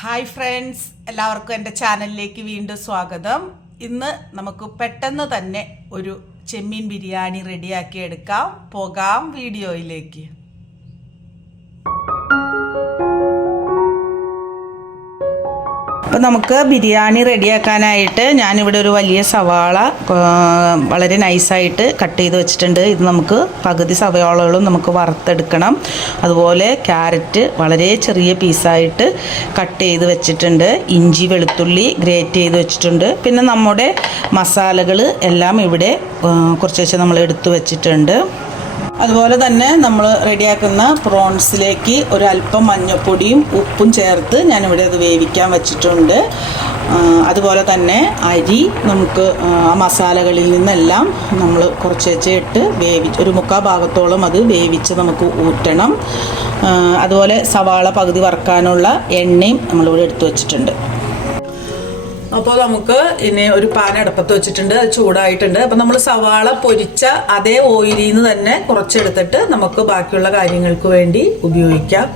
Hi friends, എല്ലാവർക്കും എൻ്റെ ചാനലിലേക്ക് വീണ്ടും സ്വാഗതം. ഇന്ന് നമുക്ക് പെട്ടെന്ന് തന്നെ ഒരു ചെമ്മീൻ ബിരിയാണി റെഡിയാക്കി എടുക്കാം. പോകാം വീഡിയോയിലേക്ക്. അപ്പോൾ നമുക്ക് ബിരിയാണി റെഡിയാക്കാനായിട്ട് ഞാനിവിടെ ഒരു വലിയ സവാള വളരെ നൈസായിട്ട് കട്ട് ചെയ്ത് വെച്ചിട്ടുണ്ട്. ഇത് നമുക്ക് പകുതി സവാളകളും നമുക്ക് വറുത്തെടുക്കണം. അതുപോലെ ക്യാരറ്റ് വളരെ ചെറിയ പീസായിട്ട് കട്ട് ചെയ്ത് വെച്ചിട്ടുണ്ട്. ഇഞ്ചി വെളുത്തുള്ളി ഗ്രേറ്റ് ചെയ്ത് വെച്ചിട്ടുണ്ട്. പിന്നെ നമ്മുടെ മസാലകൾ എല്ലാം ഇവിടെ കുറച്ച് നമ്മൾ എടുത്തു വെച്ചിട്ടുണ്ട്. അതുപോലെ തന്നെ നമ്മൾ റെഡിയാക്കുന്ന പ്രോൺസിലേക്ക് ഒരു അല്പം മഞ്ഞൾപ്പൊടിയും ഉപ്പും ചേർത്ത് ഞാനിവിടെ അത് വേവിക്കാൻ വെച്ചിട്ടുണ്ട്. അതുപോലെ തന്നെ അരി നമുക്ക് ആ മസാലകളിൽ നിന്നെല്ലാം നമ്മൾ കുറച്ച് ഇട്ട് ഒരു 3/4 ഭാഗത്തോളം അത് വേവിച്ച് നമുക്ക് ഊറ്റണം. അതുപോലെ സവാള പകുതി വറുക്കാനുള്ള എണ്ണയും നമ്മളിവിടെ എടുത്തു വെച്ചിട്ടുണ്ട്. അപ്പോൾ നമുക്ക് ഇനി ഒരു പാൻ അടുപ്പത്ത് വെച്ചിട്ടുണ്ട്, അത് ചൂടായിട്ടുണ്ട്. അപ്പം നമ്മൾ സവാള പൊരിച്ച അതേ ഓയിലിൽ നിന്ന് തന്നെ കുറച്ചെടുത്തിട്ട് നമുക്ക് ബാക്കിയുള്ള കാര്യങ്ങൾക്ക് വേണ്ടി ഉപയോഗിക്കാം.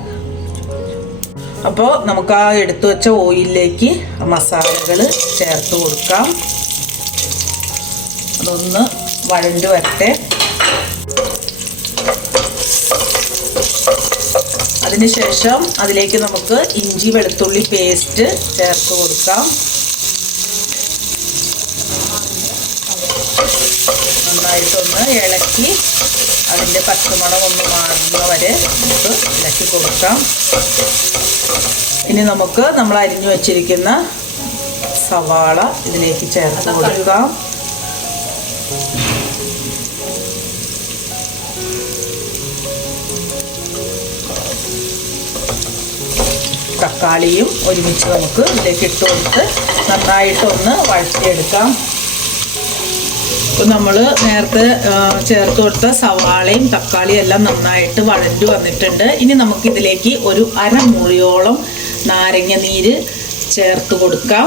അപ്പോൾ നമുക്ക് ആ എടുത്തു വെച്ച ഓയിലിലേക്ക് മസാലകൾ ചേർത്ത് കൊടുക്കാം. അതൊന്ന് വഴണ്ട് വരട്ടെ. അതിനുശേഷം അതിലേക്ക് നമുക്ക് ഇഞ്ചി വെളുത്തുള്ളി പേസ്റ്റ് ചേർത്ത് കൊടുക്കാം. നന്നായിട്ടൊന്ന് ഇളക്കി അതിൻ്റെ പച്ചമണം ഒന്ന് മാറുന്നവരെ നമുക്ക് ഇളക്കി കൊടുക്കാം. ഇനി നമുക്ക് നമ്മൾ അരിഞ്ഞു വച്ചിരിക്കുന്ന സവാള ഇതിലേക്ക് ചേർത്ത് കൊടുക്കാം. തക്കാളിയും ഒരുമിച്ച് നമുക്ക് ഇതിലേക്ക് ഇട്ട് കൊടുത്ത് നന്നായിട്ടൊന്ന് വഴറ്റിയെടുക്കാം. ഇപ്പോൾ നമ്മൾ നേരത്തെ ചേർത്ത് കൊടുത്ത സവാളയും തക്കാളിയും എല്ലാം നന്നായിട്ട് വഴണ്ടു വന്നിട്ടുണ്ട്. ഇനി നമുക്കിതിലേക്ക് ഒരു അരമുറിയോളം നാരങ്ങ നീര് ചേർത്ത് കൊടുക്കാം.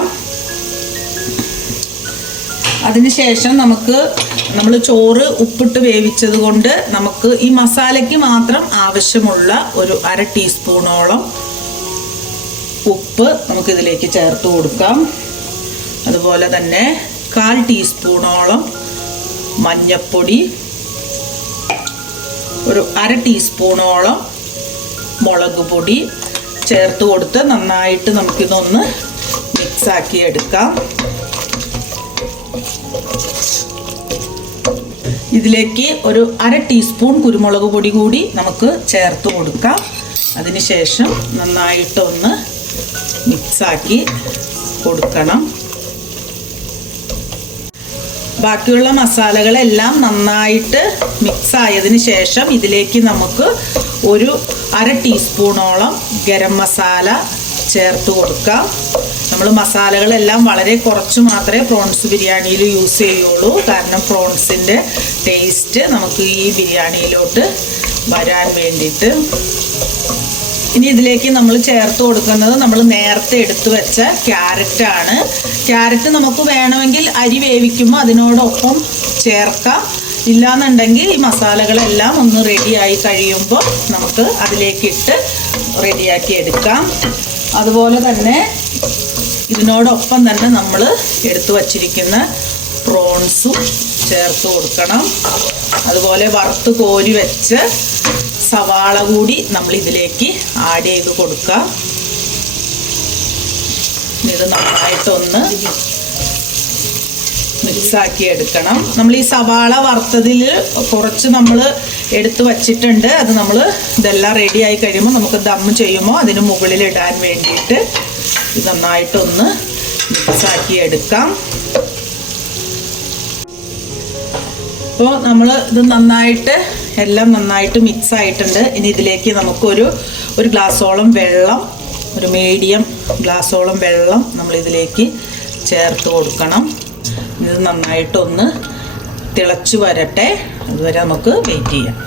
അതിനുശേഷം നമ്മൾ ചോറ് ഉപ്പിട്ട് വേവിച്ചത് കൊണ്ട് നമുക്ക് ഈ മസാലയ്ക്ക് മാത്രം ആവശ്യമുള്ള ഒരു 1/2 ടീസ്പൂണോളം ഉപ്പ് നമുക്കിതിലേക്ക് ചേർത്ത് കൊടുക്കാം. അതുപോലെ തന്നെ 1/4 ടീസ്പൂണോളം മഞ്ഞൾപ്പൊടി, ഒരു 1/2 ടീസ്പൂണോളം മുളക് പൊടി ചേർത്ത് കൊടുത്ത് നന്നായിട്ട് നമുക്കിതൊന്ന് മിക്സാക്കി എടുക്കാം. ഇതിലേക്ക് ഒരു 1/2 ടീസ്പൂൺ കുരുമുളക് പൊടി കൂടി നമുക്ക് ചേർത്ത് കൊടുക്കാം. അതിനുശേഷം നന്നായിട്ടൊന്ന് മിക്സാക്കി കൊടുക്കണം. ബാക്കിയുള്ള മസാലകളെല്ലാം നന്നായിട്ട് മിക്സ് ആയതിനു ശേഷം ഇതിലേക്ക് നമുക്ക് ഒരു 1/2 ടീസ്പൂണോളം ഗരം മസാല ചേർത്ത് കൊടുക്കാം. നമ്മൾ മസാലകളെല്ലാം വളരെ കുറച്ച് മാത്രമേ പ്രോൺസ് ബിരിയാണിയിൽ യൂസ് ചെയ്യുള്ളൂ. കാരണം പ്രോൺസിൻ്റെ ടേസ്റ്റ് നമുക്ക് ഈ ബിരിയാണിയിലോട്ട് വരാൻ വേണ്ടിയിട്ട്. ഇനി ഇതിലേക്ക് നമ്മൾ ചേർത്ത് കൊടുക്കുന്നത് നമ്മൾ നേരത്തെ എടുത്തു വെച്ച ക്യാരറ്റാണ്. ക്യാരറ്റ് നമുക്ക് വേണമെങ്കിൽ അരി വേവിക്കുമ്പോൾ അതിനോടൊപ്പം ചേർക്കാം. ഇല്ലാന്നുണ്ടെങ്കിൽ ഈ മസാലകളെല്ലാം ഒന്ന് റെഡിയായി കഴിയുമ്പോൾ നമുക്ക് അതിലേക്കിട്ട് റെഡിയാക്കി എടുക്കാം. അതുപോലെ തന്നെ ഇതിനോടൊപ്പം തന്നെ നമ്മൾ എടുത്തു വച്ചിരിക്കുന്ന പ്രോൺസും ചേർത്ത് കൊടുക്കണം. അതുപോലെ വറുത്ത് കോരി വെച്ച് സവാള കൂടി നമ്മൾ ഇതിലേക്ക് ആഡ് ചെയ്ത് കൊടുക്കാം. ഇത് നന്നായിട്ടൊന്ന് മിക്സാക്കി എടുക്കണം. നമ്മൾ ഈ സവാള വറുത്തതിൽ കുറച്ച് നമ്മൾ എടുത്ത് വച്ചിട്ടുണ്ട്. അത് നമ്മൾ ഇതെല്ലാം റെഡിയായി കഴിയുമ്പോൾ നമുക്ക് ദം ചെയ്യുമ്പോൾ അതിന് മുകളിൽ ഇടാൻ വേണ്ടിയിട്ട് ഇത് നന്നായിട്ടൊന്ന് മിക്സാക്കി എടുക്കാം. അപ്പോൾ നമ്മൾ ഇത് എല്ലാം നന്നായിട്ട് മിക്സ് ആയിട്ടുണ്ട്. ഇനി ഇതിലേക്ക് നമുക്കൊരു ഗ്ലാസ്സോളം വെള്ളം, ഒരു മീഡിയം ഗ്ലാസ്സോളം വെള്ളം നമ്മളിതിലേക്ക് ചേർത്ത് കൊടുക്കണം. ഇത് നന്നായിട്ടൊന്ന് തിളച്ച് വരട്ടെ, അതുവരെ നമുക്ക് വെയിറ്റ് ചെയ്യാം.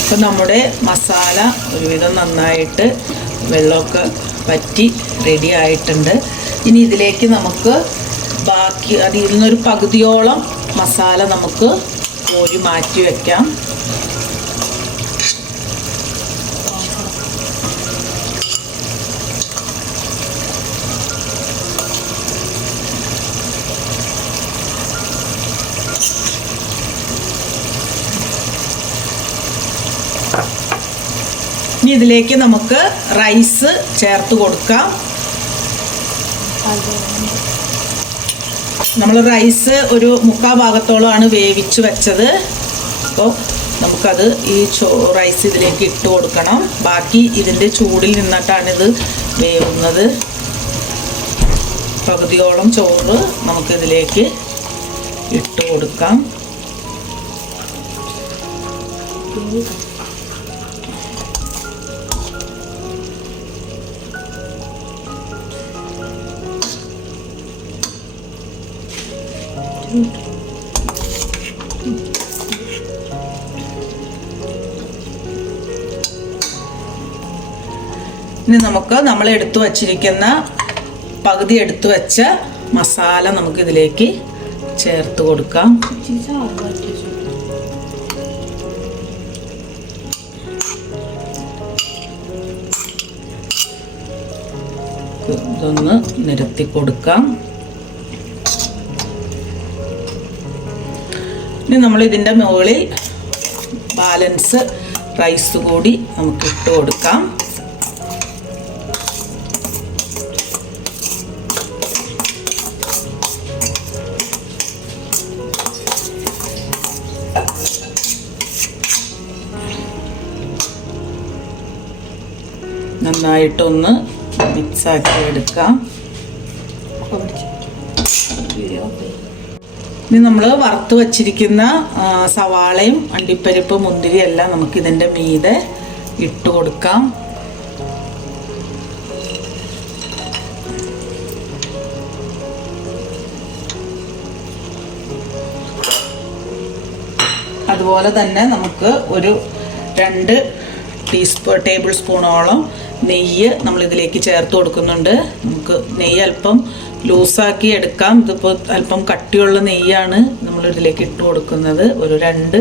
അപ്പോൾ നമ്മുടെ മസാല ഒരുവിധം നന്നായിട്ട് വെള്ളമൊക്കെ വറ്റി റെഡി ആയിട്ടുണ്ട്. ഇനി ഇതിലേക്ക് നമുക്ക് ബാക്കി അതിൽ നിന്നൊരു പകുതിയോളം മസാല നമുക്ക് കോരി മാറ്റി വയ്ക്കാം. ഇനി ഇതിലേക്ക് നമുക്ക് റൈസ് ചേർത്ത് കൊടുക്കാം. നമ്മൾ റൈസ് ഒരു 3/4 ഭാഗത്തോളമാണ് വേവിച്ച് വെച്ചത്. അപ്പോൾ നമുക്കത് ഈ റൈസ് ഇതിലേക്ക് ഇട്ട് കൊടുക്കണം. ബാക്കി ഇതിൻ്റെ ചൂടിൽ നിന്നിട്ടാണിത് വേവുന്നത്. പകുതിയോളം ചോറ് നമുക്കിതിലേക്ക് ഇട്ട് കൊടുക്കാം. ഇനി നമുക്ക് നമ്മൾ എടുത്തു വച്ചിരിക്കുന്ന പകുതി എടുത്തു വെച്ച മസാല നമുക്ക് ഇതിലേക്ക് ചേർത്ത് കൊടുക്കാം. ഇതൊന്ന് നിരത്തി കൊടുക്കാം. ഇനി നമ്മൾ ഇതിൻ്റെ മുകളിൽ ബാലൻസ് റൈസ് കൂടി നമുക്ക് ഇട്ട് കൊടുക്കാം. നന്നായിട്ടൊന്ന് മിക്സാക്കി എടുക്കാം. ഇനി നമ്മൾ വറുത്ത് വച്ചിരിക്കുന്ന സവാളയും അണ്ടിപ്പരിപ്പ് മുന്തിരി എല്ലാം നമുക്ക് ഇതിൻ്റെ മീതെ ഇട്ട് കൊടുക്കാം. അതുപോലെ തന്നെ നമുക്ക് ഒരു 2 ടേബിൾ സ്പൂണോളം നെയ്യ് നമ്മൾ ഇതിലേക്ക് ചേർത്ത് കൊടുക്കുന്നുണ്ട്. നമുക്ക് നെയ്യ് അല്പം ലൂസാക്കി എടുക്കാം. ഇതിപ്പോൾ അല്പം കട്ടിയുള്ള നെയ്യാണ് നമ്മൾ ഇതിലേക്ക് ഇട്ട് കൊടുക്കുന്നത്. ഒരു 2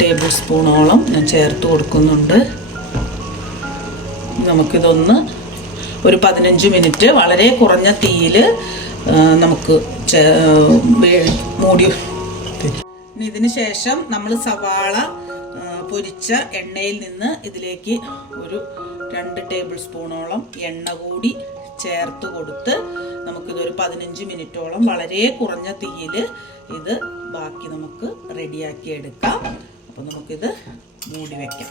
ടേബിൾ സ്പൂണോളം ഞാൻ ചേർത്ത് കൊടുക്കുന്നുണ്ട്. നമുക്കിതൊന്ന് ഒരു 15 മിനിറ്റ് വളരെ കുറഞ്ഞ തീയിൽ നമുക്ക് മൂടി. ഇനി ഇതിന് ശേഷം നമ്മൾ സവാള പൊരിച്ച എണ്ണയിൽ നിന്ന് ഇതിലേക്ക് ഒരു 2 ടേബിൾ സ്പൂണോളം എണ്ണ കൂടി ചേർത്ത് കൊടുത്ത് നമുക്കിതൊരു 15 മിനിറ്റോളം വളരെ കുറഞ്ഞ തീയിൽ ഇത് ബാക്കി നമുക്ക് റെഡിയാക്കി എടുക്കാം. അപ്പോൾ നമുക്കിത് മൂടി വയ്ക്കാം.